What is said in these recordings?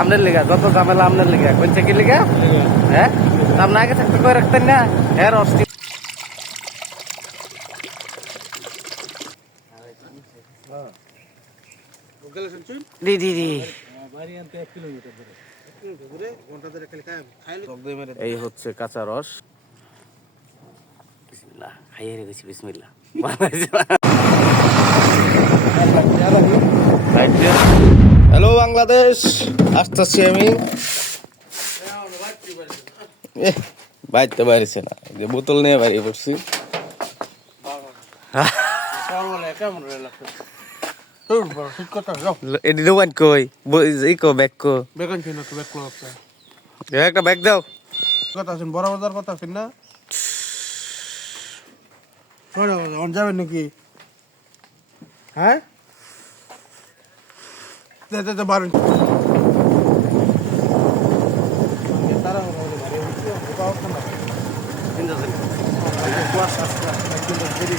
আপনার লিগা যত ঝামেলা আপনার লিগা কইছে কি লিগা হ্যাঁ আপনি আগে থাকতে করে রাখতেন না হ্যাঁ অস্থির দি দি দি এই হচ্ছে কাঁচা রস বিসমিল্লাহ খাইয়ে রেখেছি বিসমিল্লাহ হ্যালো বাংলাদেশ আসতেছি আমি বাইতে পারিছে না যে বোতল নিয়ে বাড়িয়ে পড়ছি এডি দোকান কই এই কো ব্যাগ কো বেকন ছিল তো ব্যাক ক্লোজ একটা ব্যাগ দাও কথা আছেন বড় বাজার কথা আছেন না বড় বাজার অন যাবেন নাকি হ্যাঁ দে বারণ তারা হবে বাড়ি হচ্ছে কোথাও না চিন্তা করি কুয়াশা একদম দেরি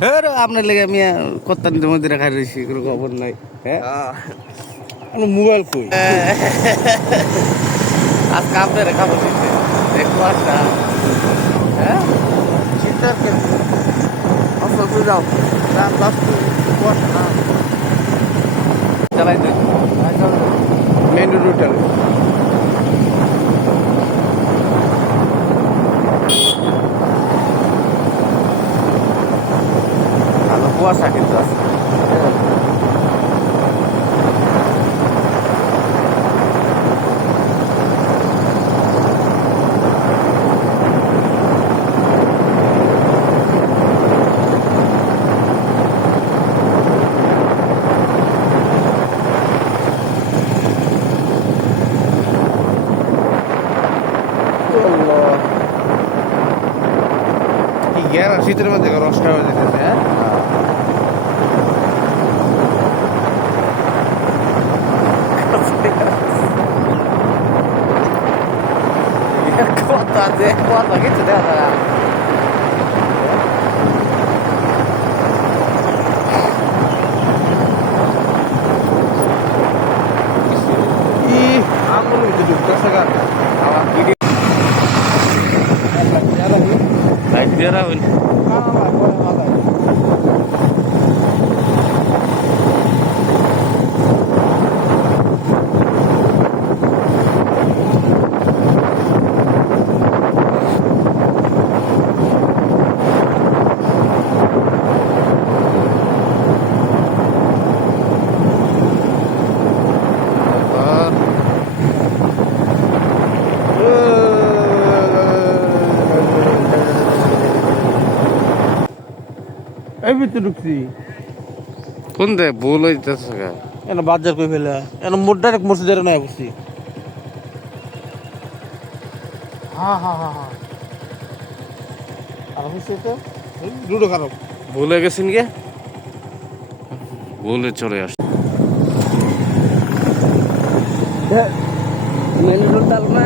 হ্যাঁ আপনার লেগে আমি কত্তানির মধ্যে রাখা রয়েছি কোনো খবর নাই হ্যাঁ মোবাইল কই আজকে আপনার খাবো দিচ্ছে দেখো আসা হ্যাঁ চিন্তার কেন আচ্ছা তুই যাও লাস্ট কুয়াশা না চালাই দেন মেন রুটে ভালো কুয়াশা কিন্তু আছে শীতের মধ্যে রসটা হয়ে যেতেছে হ্যাঁ কথা আছে কথা কিছু দেখা যায় না আমগুলো ভিতরে ঢুকতেছে গা আমার ভিডিও লাইট দিয়ে রাখুন এই ভিতরে ঢুকছি কোন দে ভুল হইতেছে গা এনে বাজার কই ফেলা এনে মোট ডাইরেক্ট মসজিদের নাই বসছি হ্যাঁ আর বুঝছে তো লুডো খারাপ ভুলে গেছেন গে ভুলে চলে আস মেনু রোল ডাল না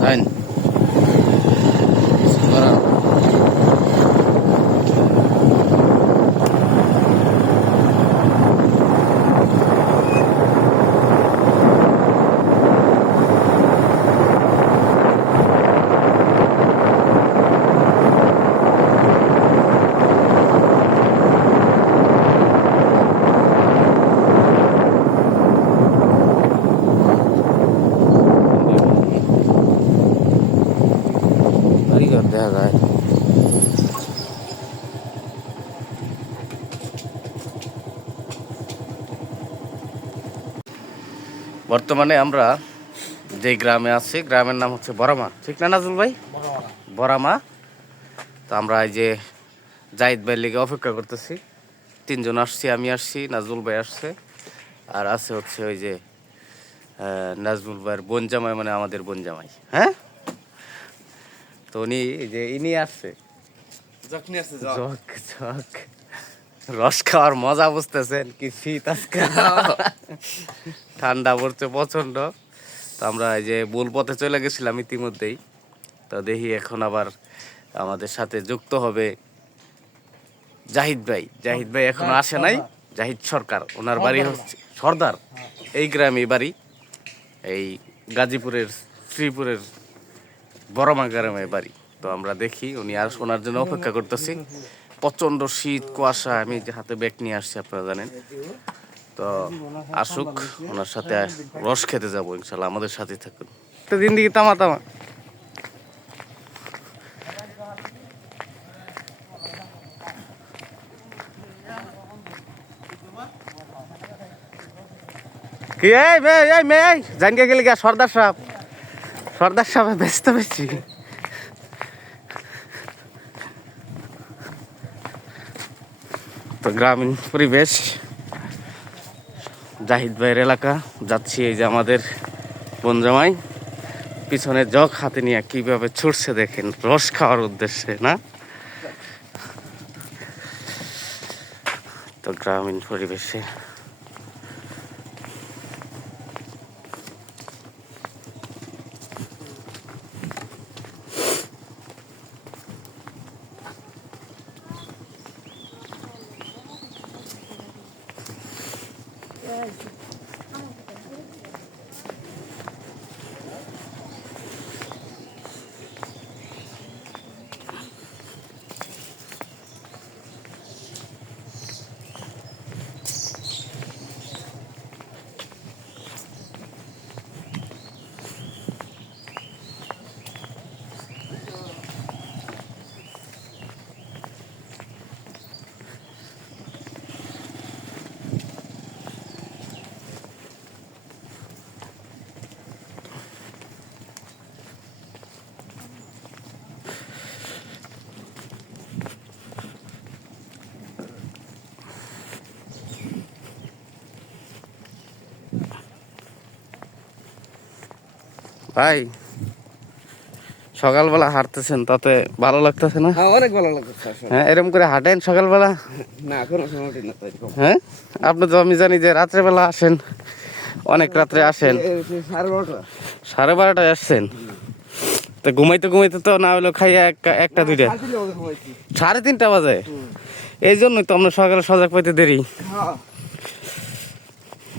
যাইন দেখা যায় বর্তমানে আমরা যে গ্রামে আছি গ্রামের নাম হচ্ছে বরামা ঠিক না নাজুল ভাই বরামা তো আমরা এই যে জাহিদ ভাইয়ের লেগে অপেক্ষা করতেছি তিনজন আসছি আমি আসছি নাজুল ভাই আসছে আর আছে হচ্ছে ওই যে নাজমুল ভাইয়ের বোন জামাই মানে আমাদের বোন জামাই হ্যাঁ তো উনি যে ইনি আসছে যখনই আছে জগ জগ জগ রস খাওয়ার মজা বুঝতেছেন কি শীত আজকে ঠান্ডা পড়ছে প্রচন্ড। তো আমরা এই যে মূল পথে চলে গেছিলাম ইতিমধ্যেই। তো দেখি এখন আবার আমাদের সাথে যুক্ত হবে জাহিদ ভাই। জাহিদ ভাই এখনো আসে নাই। জাহিদ সরকার, ওনার বাড়ি হচ্ছে সর্দার, এই গ্রামে বাড়ি, এই গাজীপুরের শ্রীপুরের বড়মা গ্রামে বাড়ি। তো আমরা দেখি উনি আর ওনার জন্য অপেক্ষা করতেছি। প্রচন্ড শীত কুয়াশা, আমি যে হাতে ব্যাগ নিয়ে আসছি আপনারা জানেন। তো আসুক, ওনার সাথে রস খেতে যাবো ইনশাল্লাহ, আমাদের সাথে থাকুন। তো দিন দিকে তামা তামা কি এই মেয়ে জানকে গেলে গা সর্দার সাহেব ব্যস্ত বেশি। তো গ্রামীণ পরিবেশ, জাহিদ ভাইয়ের এলাকা যাচ্ছি। এই যে আমাদের বনজামাই পিছনে জগ হাতে নিয়ে কিভাবে ছুটছে দেখেন, রস খাওয়ার উদ্দেশ্যে না। তো গ্রামীণ পরিবেশে ভাই সকালবেলা হাঁটতেছেন, তাতে ভালো লাগতেছে না? হ্যাঁ অনেক ভালো লাগছে আসলে। হ্যাঁ, এরকম করে হাঁটেন সকালবেলা? না কোনো সময় না তো এরকম। হ্যাঁ, আপনি তো আমি জানি যে রাত্রেবেলা আসেন, অনেক রাত্রে আসেন। 12:30 12:30টায় আসছেন? তো ঘুমাইতে ঘুমাইতে তো না হলো খাইয়া একটা দুইটা 3:30 বাজে। এই জন্যই তো আমরা সকালে সজাগ পাইতে দেরি। হ্যাঁ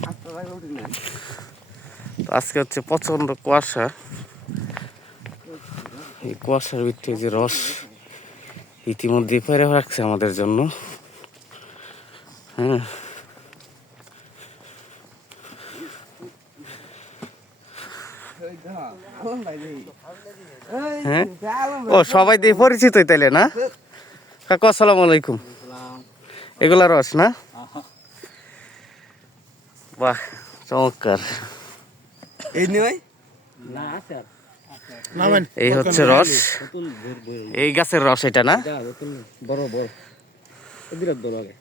8টা বাজে উঠি না। তো আজকে হচ্ছে প্রচন্ড কুয়াশা। এই কুয়াশার ভিতরে যে রস ইতিমধ্যে ফেরে রাখছে আমাদের জন্য। হ্যাঁ, হ্যাঁ, ও সবাই দিয়ে পরিচিতই তাইলে না? কাকু আসসালামু আলাইকুম। এগুলা রস না? বাহ, চমৎকার। এই নয় এই হচ্ছে রস, এই গাছের রস এটা না? বড় বড় বিরাট বড় লাগে।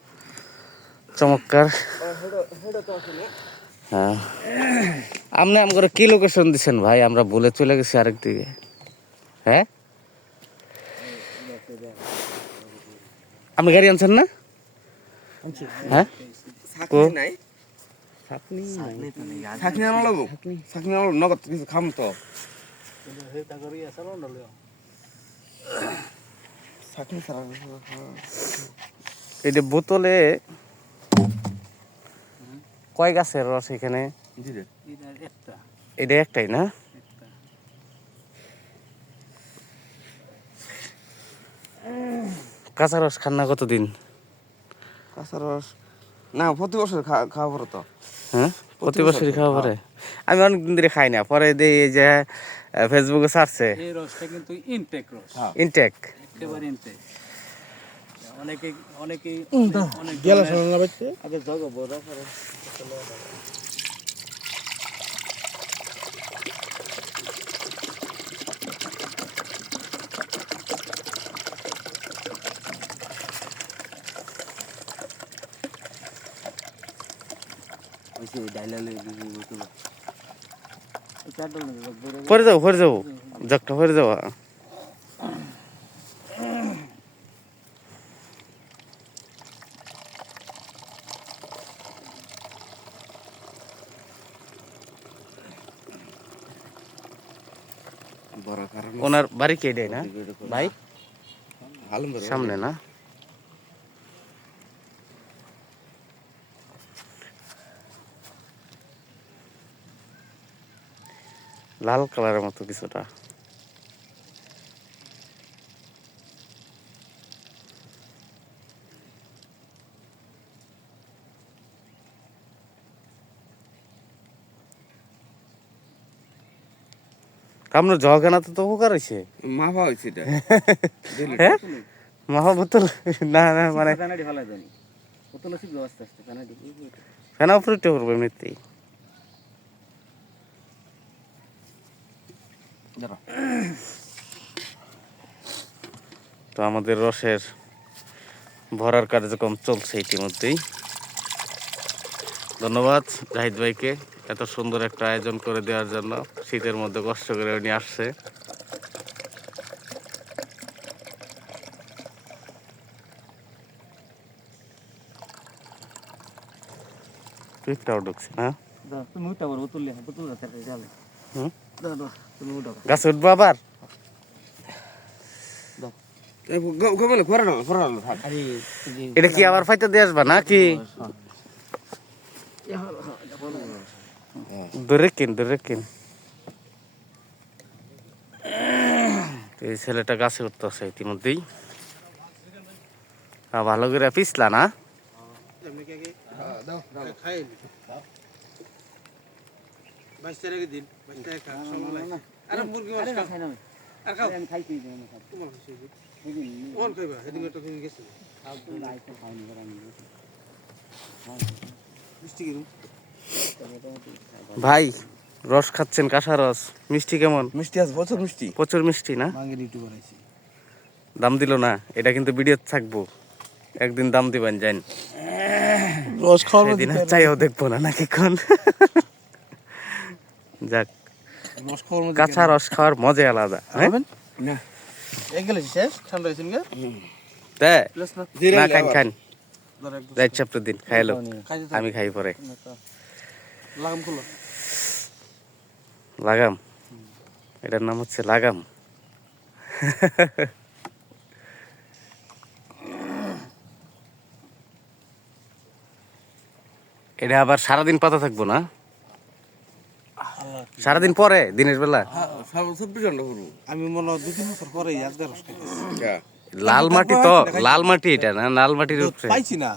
চমৎকার। হ্যাঁ, আপনি আমাকে কি লোকেশন দিচ্ছেন ভাই? আমরা বলে চলে গেছি আরেক দিকে। হ্যাঁ, আপনি গাড়ি আনছেন না? হ্যাঁ, ছাকনি নাই, ছাকনি আনা লাগবো, ছাকনি আনা নগদ কিছু খাম তো। ছাকনি ছাড়া এটা বোতলে কয় গাছের রস এখানে? এটা একটাই না? কাঁচা রস খান না কতদিন? কাঁচা রস না প্রতি বছর খাওয়া পড়ে তো। হ্যাঁ, প্রতি বছরই খাওয়া পরে? আমি অনেকদিন ধরে খাই না, পরে দেখি এই যে ফেসবুকে ছাড়ছে এই রসটা কিন্তু ইনটেক রস, ইনটেক। একেবারে ইনটেক। অনেকেই গেলা শোনা না বাইতে আগে জগ বড় করে ওই ডাইলালে বুঝলো পরে যাবো জগটা পরে যাবো। করার কারণ ওনার বাড়ি কে দেয় না ভাই আলম ভাই সামনে না লাল কালারের মতো কিছুটা আপনার জগানাতে তো উপকার হয়েছে মাফা হয়েছে এটা হ্যাঁ মাহা বোতল না না মানে কানাডি ফেলাই দেনি বোতল আছে ব্যবস্থা আছে কানাডি ফেনা উপরে উঠে পড়বে এমনিতেই তো আমাদের রসের ভরার কার্যক্রম চলছে ইতিমধ্যেই ধন্যবাদ জাহিদ ভাইকে এত সুন্দর একটা আয়োজন করে দেওয়ার জন্য শীতের মধ্যে কষ্ট করে উনি আসছে টুইটটাও ঢুকছে না তুমি উঠা বড় বোতল লে বোতল রাখতে যাবে হুম দাদা তুমি উঠা গাছে উঠবো আবার গোবলে ফরানো থাক আরে এটা কি আবার ফাইতে দিয়ে আসবা নাকি ধরে কিন তো এই ছেলেটা গাছে উঠতেছে ইতিমধ্যেই ভালো করে পিছলা না আমি খাইছি ভাই রস খাচ্ছেন কাঁচা রস মিষ্টি কেমন মিষ্টি আছে প্রচুর মিষ্টি প্রচুর মিষ্টি না মাঙ্গের ইউটিউবার আইছি দাম দিল না এটা কিন্তু ভিডিও থাকবো একদিন দাম দিবেন যান রস খাওয়ানো সেদিন আর চাইও দেখবো না নাকি কোন যাক রস খাওয়ার কাঁচা রস খাওয়ার মজা আলাদা হ্যাঁ না এক গেলে শেষ ঠান্ডা হইছেন গে তাই? প্লাস না না খান খান রাইট চ্যাপ্টার দিন খাইলো আমি খাই পরে লাগাম খুলো লাগাম এটার নাম হচ্ছে লাগাম এটা আবার সারাদিন পাতা থাকবো না সারাদিন পরে দিনের বেলা 24 ঘন্টা করবো আমি মনে হয় 2-3 বছর পরে একবার রস খাইছি লাল মাটি তো লাল মাটি এটা না লাল মাটির উপরে পাইছি না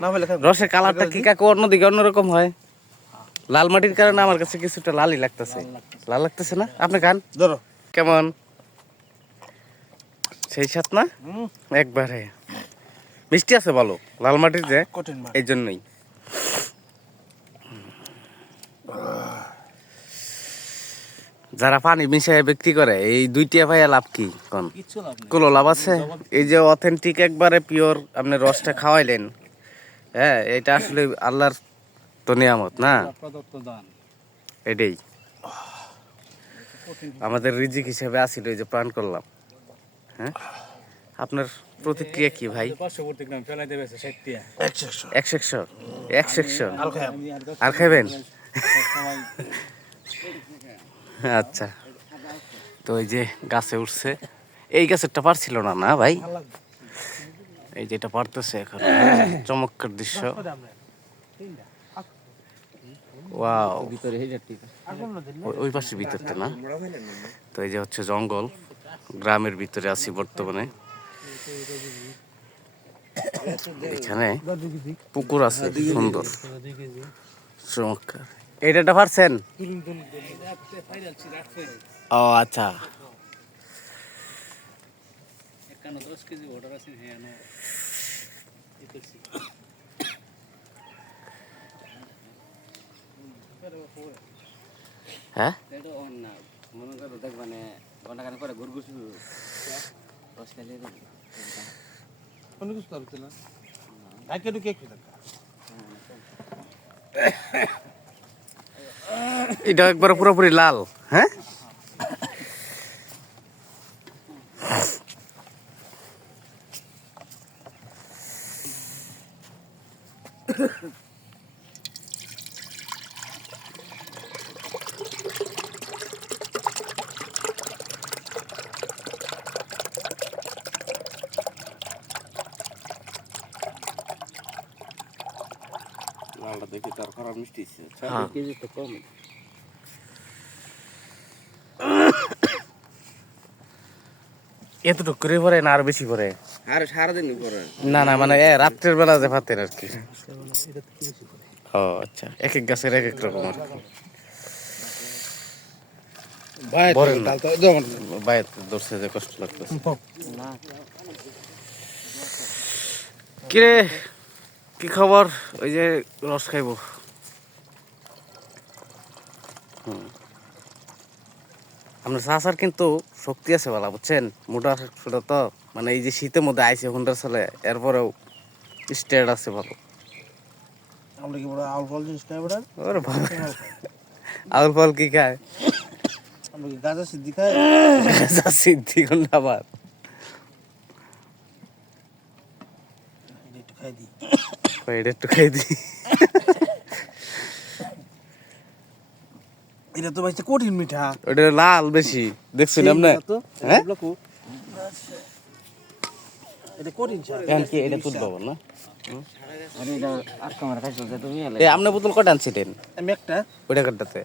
না বলে খাই রসের কালারটা কি কাকু অন্যদিকে অন্যরকম হয় লাল মাটির কারণে আমার কাছে কিছুটা লালই লাগতেছে লাল লাগতেছে না আপনি খান ধরো কেমন সেই সাথ না একবারে মিষ্টি আছে ভালো লাল মাটির যে কঠিন মাছ এই জন্যই যারা পানি মিশিয়ে বিক্রি করে এই দুইটা ভাইয়া লাভ কি কোন কিচ্ছু লাভ নেই কোনো লাভ আছে এই যে অথেন্টিক একবারে পিওর আপনি রসটা খাওয়াইলেন হ্যাঁ এটা আসলে আল্লাহর তো নিয়ামত না প্রদত্ত দান এটাই আমাদের রিজিক হিসেবে আসিল এই যে প্রাণ করলাম হ্যাঁ আপনার প্রতিক্রিয়া কি ভাই পার্শ্ববর্তী গ্রাম ফেলাই দেবে 60 টিয়া 100 আর খাই আর খাইবেন সবাই আচ্ছা তো এই যে গাছে উঠছে এই গাছেরটা পারছিল না না ভাই এই যেটা পারতেছে এখন চমৎকার দৃশ্য ওয়াও ভিতরে হেজার টিকা ওই পাশে ভিতরটা না তো এই যে হচ্ছে জঙ্গল গ্রামের ভিতরে আছি বর্তমানে এখানে পুকুর আছে সুন্দর চমৎকার এইটা পারছেন ও আচ্ছা 10 কেজি অর্ডার আছে হ্যাঁ না হ্যাঁ এটা অন না মনে করো দেখ মানে ঘন্টা খানে পরে ঘুরঘুর শুরু রস খাইলে কোনো কিছু করতে না আগে তো কেক খেলাম এটা একবার পুরোপুরি লাল হ্যাঁ মালটা দেখি তার খারাপ মিষ্টি হচ্ছে হ্যাঁ। কেজি তো কম এতটুকু করে পরে না আর বেশি পরে? আরে সারাদিনই পরে না না মানে রাত্রের বেলা যে ভাতের আর কি। ও আচ্ছা, এক এক গাছের এক এক রকম আর কি। বলেন না বাইরে ধরছে যে কষ্ট লাগতেছে। না কিরে কি খবর? ওই যে রস খাইবো। আপনার চাষার কিন্তু শক্তি আছে বলা, বুঝছেন? মোটা সোটা তো মানে এই যে শীতের মধ্যে আইসে হুন্ডার চলে, এরপরেও স্টেট আছে ভালো। আমরা কি বড় আউল ফল জিনিস খাই বড় ওরে বাবা, আউল ফল কি খায়? আমরা কি গাজা সিদ্ধি খাই সিদ্ধি কোন আবার? একটু খাই দিই এটা একটু খাই দিই। এটা তো ভাই কঠিন মিঠা ওটা লাল বেশি, দেখছেন আপনি? হ্যাঁ এটা কঠিন স্যার এখন কি এটা তুলবো না? আরে এটা আটকা মারা খাইছো যে তুমি এলে এই আপনি বোতল কটা আনছিলেন? আমি একটা ওইটা কাটাতে?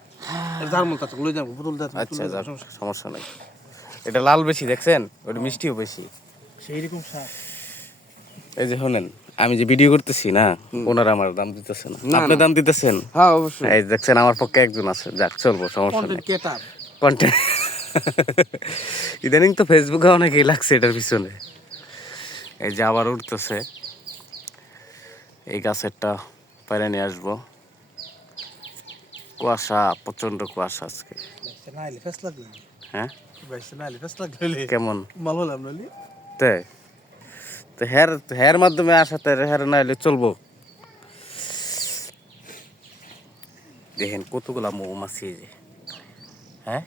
জার মতো আছে লই যাব বোতল দাও আচ্ছা যাক, সমস্যা নাই। এটা লাল বেশি দেখছেন, ওটা মিষ্টিও বেশি। সেই রকম স্যার এই যে শোনেন, আমি যে ভিডিও করতেছি না, ওনারা আমার দাম দিতেছে না। আপনি দাম দিতেছেন? হ্যাঁ অবশ্যই এই দেখছেন আমার পক্ষে একজন আছে, যাক চলবো, সমস্যা কন্টেন্ট নেই। ক্রিয়েটর কন্টেন্ট ইদানিং তো ফেসবুকে অনেকেই লাগছে এটার পিছনে। এই যে আবার উঠতেছে, এই গাছেরটা পাইরে নিয়ে আসবো। কুয়াশা, প্রচন্ড কুয়াশা আজকে। না এলে ফেস লাগবে হ্যাঁ বাইসে না এলে ফেস লাগলে কেমন মাল হলাম নলি তাই? তো হের মাধ্যমে আসাতে হের না এলে চলবো। দেখেন কতগুলা মৌমাছি এই যে, হ্যাঁ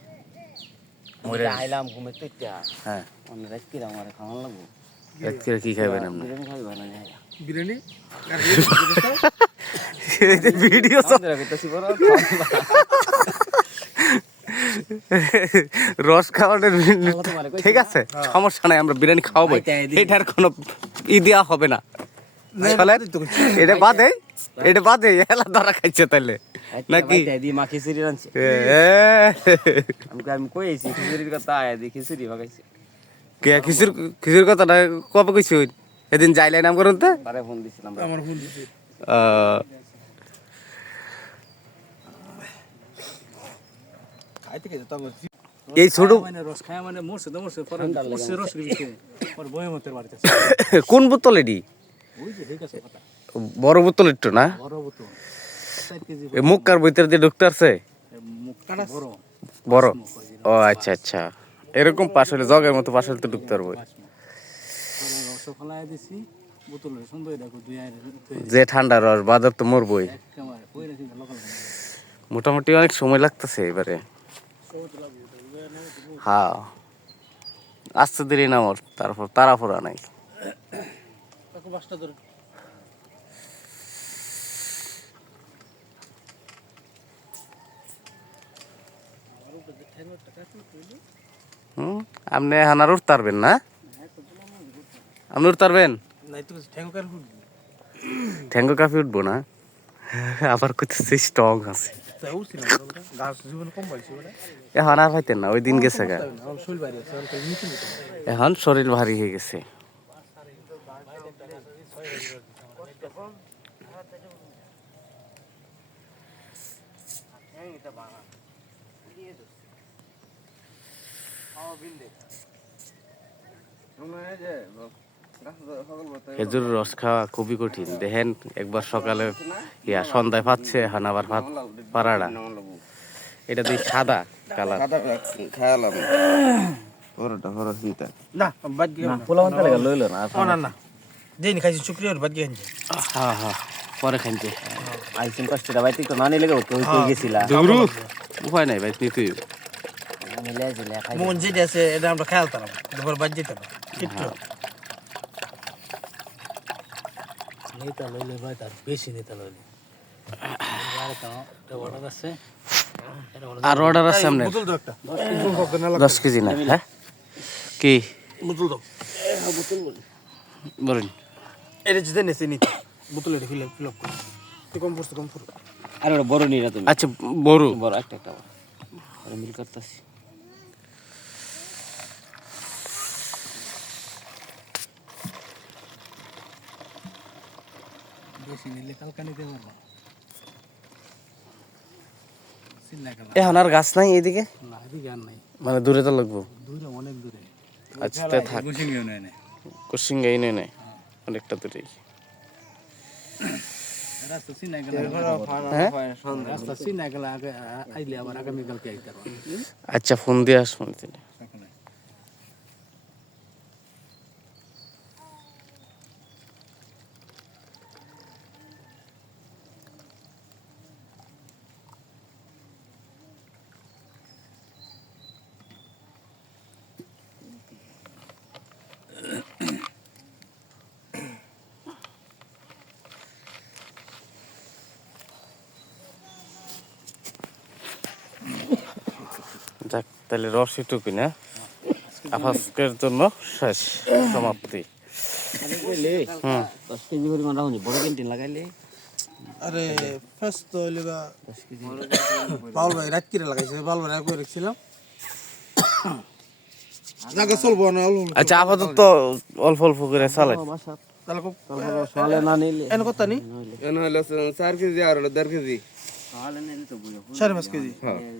মরে আইলাম ঘুমে তেটা হ্যাঁ। অন্য রাত আমার খাওয়া লাগবো রাত্রে কি খাইবেন আপনি? বিরিয়ানি খাইবা না যাই বিরিয়ানি ভিডিও রস খাওয়ানোর ঠিক আছে, সমস্যা নাই, আমরা বিরিয়ানি খাওয়াবো, এটার কোনো ই দেওয়া হবে না। চলেন, এটা বাদে, এটা বাদে এলা ধরা খাইছে তাইলে নাকি? দি মা খিচুড়ি রাঁধছে আমি কইছি খিচুড়ির কথা আয়া দি খিচুড়ি ভাগাইছে কে খিচুর কথাটা কবে কইছি? এদিন যাইলাই নাম করুন তো। তারে ফোন দিছিলাম আমার ফোন দিছে খাইতে খাইতে তবে এই ছোট মানে রস খায় মানে মোরছে তো মোরছে পরে মোরছে রস দিতে পরে বয়মতের বাড়িতে কোন বোতল এডি? ওই যে ঠিক আছে কথা বড় বোতল একটু না, বড় বোতল 4 কেজি এই মুখকার ভিতরে দিয়ে ঢুকতে আসছে মুখ কাটা বড় বড়। ও আচ্ছা আচ্ছা, এরকম পাশ হলে জগের মতো পাশ হলে তো ঢুকতে পারবো। পরে রস ফলায় দিছি বোতলের সুন্দর দেখো দুই আইরে যে ঠান্ডা রস বাজার তো মরবই। একেবারে কই রাখি লোকাল মোটামুটি অনেক সময় লাগতেছে এবারে। হ্যাঁ আসতে দেরি না ওর, তারপর তাড়াফোড়া নাই। কাকু বাসটা ধরে আপনি হানার উঠতে পারবেন না? আপনি উঠতে পারবেন? নাই তো ঠ্যাং কার ঠ্যাঙ্গো কাফি উঠবো না, আবার করতেছে স্ট্রং আছে। তাই উঠছিল গাছ জীবন কম পাইছি ওটা এখন আর হইতেন না, ওই দিন গেছে গা, আমার শরীর বাইরে আছে আর নিচে নিচে এখন শরীর ভারী হয়ে গেছে। খেজুর রস খাওয়া খুবই কঠিন, দেখেন একবার সকালে ইয়া সন্ধ্যায় পাচ্ছে, এখন আবার ভাত পাড়াটা, এটা দিয়ে সাদা কালার। খাতা খায়ালাম পরোটা পরোটা চিন্তা না বাদ গিয়ে না পোলাও আনতে লাগা লইলো না। না না যেই খাইছি শুক্রিয়ার বাদ গিয়ে হ্যাঁ হ্যাঁ পরে খাইতে আইসিন কষ্টটা বাইতে তো না নিলে তো হইতে গেছিলা উপায় নাই ভাই, নিতেই মিলে জিলে খাই মন যেটা আছে এটা আমরা খেলতাম দুপুর বাদ যেতাম একটু নেতা লইলে ভাই তার বেশি নেতা লইলে আর অর্ডার আছে সামনে 10 কেজি না? হ্যাঁ কি বোতল দাও বলুন? এটা যদি নেছে নিতে বোতল এটা ফিল আপ আরে ওটা বড় নিয়ে না তুমি আচ্ছা বড় বড় একটা আরে মিল করতেছি এখন আর গাছ নাই এইদিকে মানে দূরে তো লাগবো আচ্ছা তা থাক কুসিঙ্গাই নেই অনেকটা দূরে আচ্ছা ফোন দিয়ে আসবো তাহলে। যাক তাহলে রসিটুকুই না আজকের জন্য শেষ সমাপ্তি। হুম 10 কেজি পরিমাণ রাখুনি বড় ক্যান্টিন লাগাইলে আরে ফার্স্ট তো লিগা পাউল ভাই রাত কিরে লাগাইছে পাউল ভাই কই রাখছিলাম জায়গা চলবো না আচ্ছা আপাতত অল্প অল্প করে চালাই তাহলে খুব সকালে না নিলে এন কথা নি এনে হলো 4 কেজি আর হলো 1.5 কেজি সকালে নিলে তো বুঝো 4-5 কেজি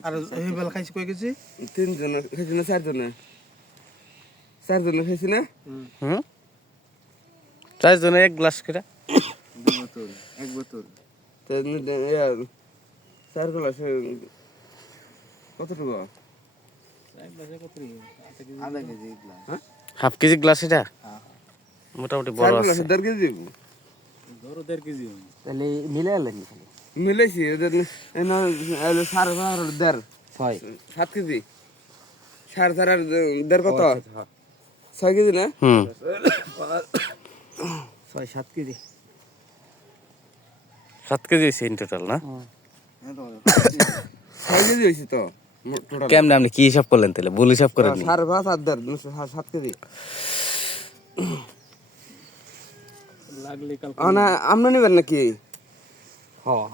আর এই বেলা খাইছি কয় কেজি 3 জন খাইছি না 4 জন 4 জন খাইছি না হুম 4 জনে এক গ্লাস করে এক বোতল তো 4 গ্লাস কতটুকু আধা KG glass half KG glass এটা মোটামুটি বড় 4 আছে গ্লাস 1.5 কেজি ধরো 1.5 কেজি তাহলে মিলে লাগি খালি মিলাইছি এদের এনে হলো 4.5 ছয় 7 কেজি 4.5 আর 1.5 কত 6 কেজি না হুম 6-7 কেজি 7 কেজি হয়েছে ইন টোটাল না 6 কেজি হইছে তো টোটাল কেমনে আপনি কি হিসাব করলেন তাহলে ভুল হিসাব করেন 4.5 আর 7 কেজি লাগলে কাল না আপনি নেবেন নাকি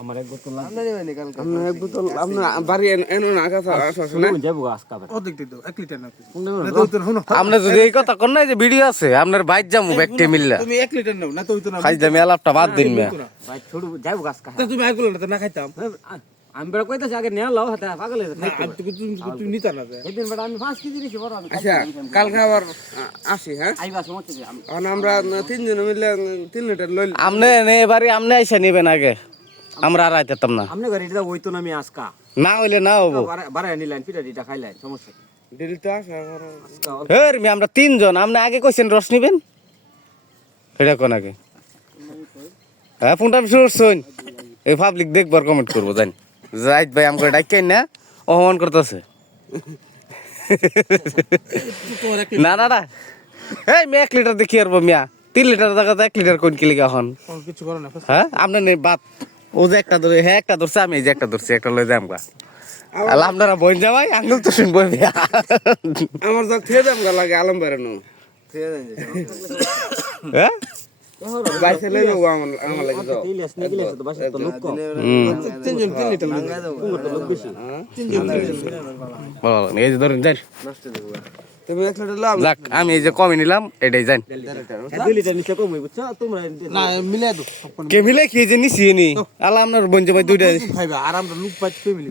আমার এক বোতল লাগবে কাল আপনি এক বোতল আপনার বাড়ি এনো না কাছে আসো না যাবো আজকে আবার অর্ধেক দিতে 1 লিটার না কোনটা তো তো হুনো আপনি যদি এই কথা কর না যে ভিডিও আছে আপনার বাইক যামু ব্যাগটে মিললা তুমি 1 লিটার নাও না তো হইতো না খাই দামি আলাপটা বাদ দিন মিয়া ভাই ছোট যাবো আজকে তা তুমি আইগুলো না খাইতাম আমি বড় কইতাছি আগে নিয়ে লাও হাতে পাগল হয়ে না আমি তো তুমি নিতা না একদিন বড় আমি 5 কেজি দিছি বড় আমি আচ্ছা কালকে আবার আসি হ্যাঁ আইবা সমস্যা কি কারণ আমরা 3 জন মিলে 3 লিটার লই আমনে নে এবারে আমনে আইসা নিবেন আগে আমরা আর আইতাম না আমনে ঘরে এটা হইতো না আমি আজকা না হইলে না হবো বাড়ায় নিলেন পিঠা দিটা খাইলেন সমস্যা কি দিল তো আসা আজকা হের মি আমরা 3 জন আপনি আগে কইছেন রস নিবেন এটা কোন আগে হ্যাঁ ফোনটা শুনছুন এই পাবলিক দেখবার কমেন্ট করবো জানি জাহিদ ভাই আমকে ডাকেন না অপমান করতেছে না না না এই মে 1 লিটার দেখি আর মিয়া 3 লিটার জায়গা 1 লিটার কোন কি লিখা হন কিছু করো না হ্যাঁ আপনি নে বাত ও যে একটা ধরে হ্যাঁ একটা ধরছে আমি এই যে একটা ধরছি একটা লই যাম গা আল্লাহ আপনারা বইন যাবাই আঙ্গুল তো শুনবো মিয়া আমার যা খেয়ে দাম লাগে আলম বেরানো হ্যাঁ বাইসে লই যাবো আমার লাগে যাও তেল আসনে গেলে তো বাসা তো লোক কম 3 জন 3 লিটার তো লোক বেশি 3 জন বলো এই যে ধরেন যাই তুমি 1 লিটার লাও যাক আমি এই যে কমে নিলাম এটাই জানি 2 লিটার নিচে কম হই বুঝছো তোমরা না মিলাই দাও সব কে মিলে কি যে নিছি নি আল্লাহ আপনার বোন জামাই দুইটা খাইবা আর আমরা লুক পাইতে ফ্যামিলি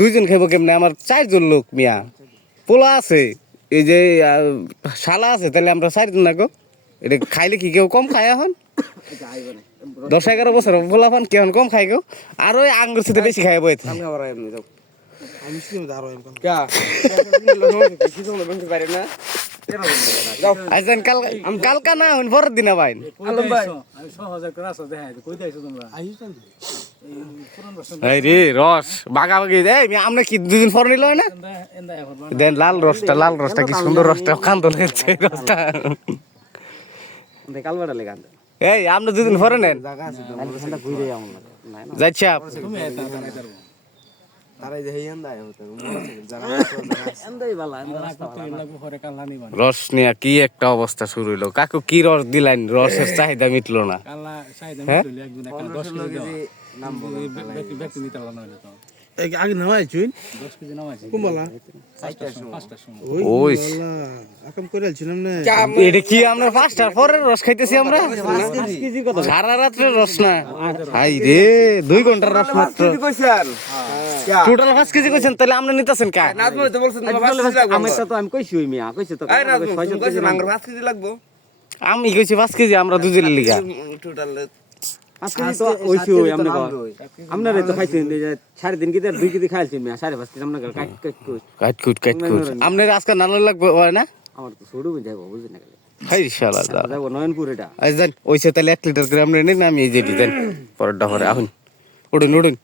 দুইজন খাইবো কেমনে আমার 4 জন লোক মিয়া পোলা আছে এই যে শালা আছে তাহলে আমরা 4 জন না গো এটা খাইলে কি কেউ কম খায় এখন 10-11 বছর পোলা পান কেমন কম খাই গো আর ওই আঙ্গুর সাথে বেশি খাইবো আমি আবার এমনি যাও আমি শুনি দাঁড়াও এমন কা কি সময় বন্ধ পারে না আইজান কালকা না হন পরের দিন ভাই আলম ভাই আমি 6000 করে আসো দেখা কই দাইছো তোমরা আইছেন এই রে রস বাগাবাগি এই আমরা কি দুদিন পর নিল না এন্দা এখন দেন লাল রসটা কি সুন্দর রসটা কান্দো লাগছে রসটা কাল বাড়া লেগান এই আমরা দুদিন পরে নেন জায়গা আছে তো ঠান্ডা ঘুরে যাও না যাচ্ছি তুমি এটা তারাই যে হেই আন্দায় হতো যারা রস নিয়ে কি একটা অবস্থা শুরু হইলো কাকু কি রস দিলেন রসের চাহিদা মিটলো না হ্যাঁ? আগে নামাই চুন কুম্বালা ওই আকাম করে আলছিলাম না এটা কি আমরা 5টার পরে রস খাইতেছি আমরা সারা রাত্রে রস না হাই রে 2 ঘন্টার রস মাত্র কইছেন টোটাল 5 কেজি কইছেন তাহলে আপনি নিতেছেন কা নাজমুল তো বলছেন 5 কেজি লাগবে আমি তো আমি কইছি ওই মিয়া কইছে তো এই নাজমুল তুমি কইছেন আঙ্গুর 5 কেজি লাগবে আমি কইছি 5 কেজি আমরা দুজনের লিগা টোটাল আজকে তো ওইছি ওই আপনি আপনারে তো খাইছেন যে 3.5 কেজি আর 2 কেজি খাইছেন মিয়া 5.5 কেজি আপনাকে কাট আপনার আজকে নানা লাগবে হয় না আমার তো ছড়ু যাবো বুঝছেন না হাই শালা দা যাবো নয়নপুর এটা আজ দেন ওইসে তাহলে 1 লিটার করে আমরা নেই না আমি এই যে দেন পরটা পরে আহুন উড়ুন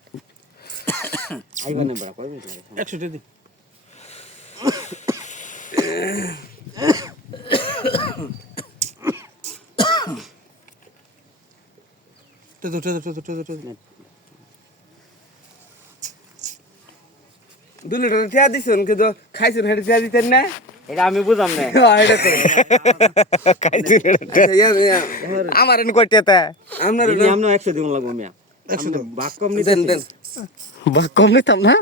আইবা না বড় কই মিনিট লাগে 100 টাকা দি তো 2 লিটার টিয়া দিছেন কিন্তু খাইছেন হেডে টিয়া দিতেন না এটা আমি বুঝাম না এটা তো খাইছি আচ্ছা আমার এনে কয়টাতে আপনার এটা আমরা 100 দিন লাগবো মিয়া 100 তো বাক কম নিতে দেন দেন বা কম নিতাম না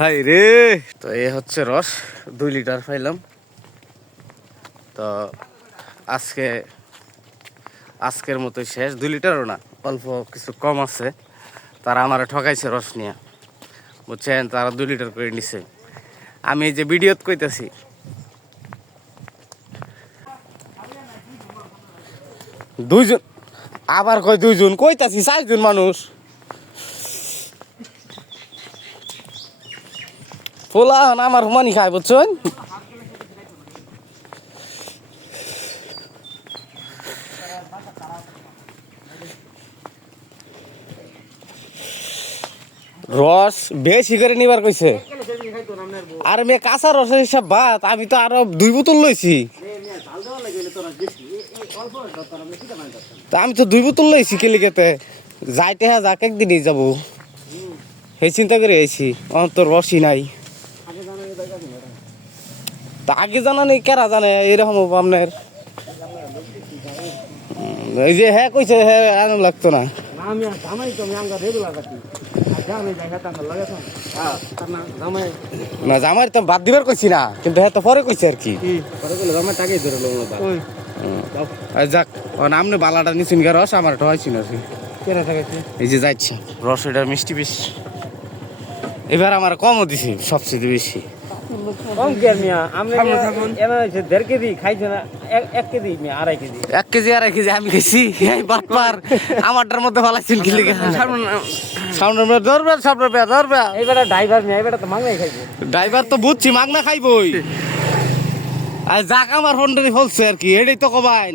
হাই রে তো এই হচ্ছে রস 2 লিটার পাইলাম তো আজকের মতো শেষ 2 লিটারও না অল্প কিছু কম আছে তারা আমার ঠকাইছে রস নিয়ে বুঝছেন তারা 2 লিটার করে নিছে আমি এই যে ভিডিওত কইতাছি দুইজন আবার কই দুইজন কইতাছি 4 জন মানুষ পোলা আমার হুমানি খায় বুঝছেন রস বেশি করে নিবার কইছে আর মেয়ে কাঁচা রসের হিসাব ভাত আমি তো আরো 2 বোতল লইছি তা আমি তো 2 বোতল লইছি কেলিকেতে যাইতে হ্যাঁ যাক একদিনই যাবো সেই চিন্তা করে আইছি আমার তো রসই নাই তা আগে জানা নেই কেরা জানে এরকম হবো আপনার এই যে হ্যাঁ কইছে হ্যাঁ আনন্দ লাগতো না আমি জামাই তো আমি আঙ্গা রেগুলার কাটি আচ্ছা আমি যাই হাতে আঙ্গা লাগাছ হ্যাঁ না জামাই না জামাই তো বাদ দিবার কইছি না কিন্তু হ্যাঁ তো পরে কইছে আর কি পরে গেলে জামাই টাকাই ধরে লও না ওই যাক আমনে বালাটা নিছুন গে রস আমার ঠয়াইছি না কেরা টাকাছে এই যে যাচ্ছে রস এটা মিষ্টি বেশি এবার আমার কমও দিছি সবচেয়ে বেশি কম কি আর মিয়া আমরা এনা হইছে 1.5 কেজি খাইছে না 1 কেজি মিয়া 2.5 কেজি 1 কেজি 2.5 কেজি আমি খাইছি এই বাটপার আমারটার মধ্যে ফলাইছেন কি লিগা সামনের মধ্যে ধরবে এইবারে ড্রাইভার মিয়া এইবারে তো মাংনাই খাইছে ড্রাইভার তো বুঝছি মাগনা খাইবই আর যাক আমার ফোনটাই ফলছে আর কি এটাই তো কবাইন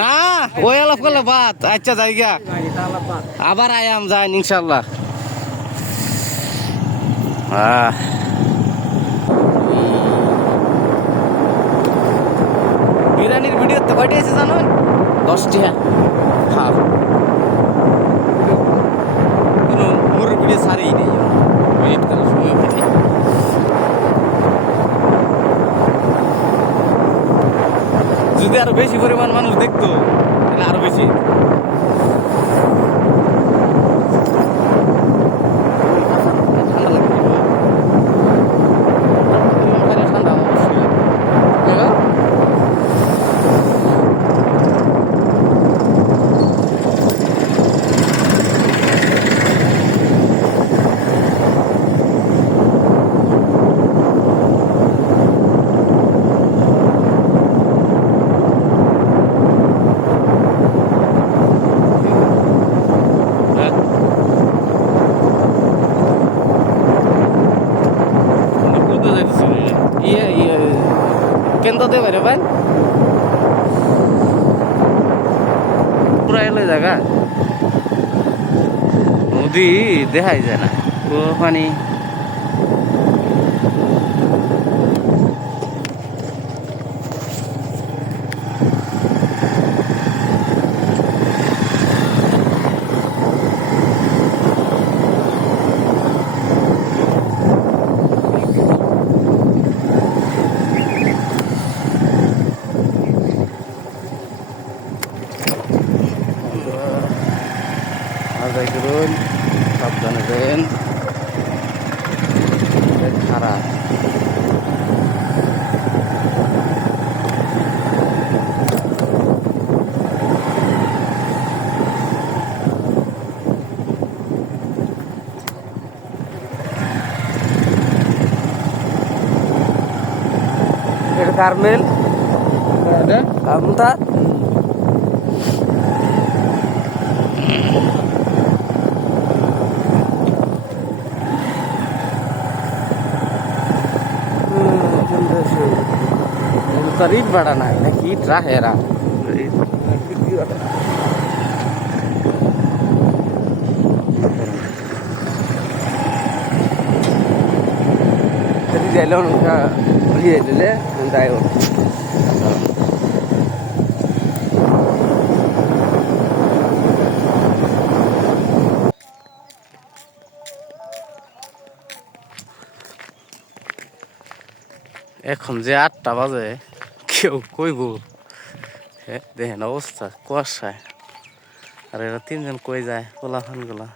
না ওই আলাপ করলে বাদ আচ্ছা যাই গা আবার আয়াম যাই ইনশাল্লাহ বিরিয়ানির ভিডিও তো কয়টা আছে জানো 10টি হ্যাঁ কোনো মোর ভিডিও সারেই নেই ওয়েট করার সময় পেলে যদি আরো বেশি পরিমাণ মানুষ দেখতো তাহলে আরো বেশি ঠান্ডা লাগে ঠান্ডা অবশ্যই কেন্দ্র দেবে রে ভাই পুরা এলো জায়গা নদী দেখাই যায় না পুরো পানি দেখবেন খারাপ। এটা কারমেল আমতা তার ইট ভাড়া নাই নাকি ইট রাখে এরা যাইলেও ভুলিয়ে দিলে যাই হোক। এখন যে 8টা বাজে কেউ কইব দেখেন অবস্থা কুয়াশায়, আর এরা 3জন কই যায় পোলাফান গুলা।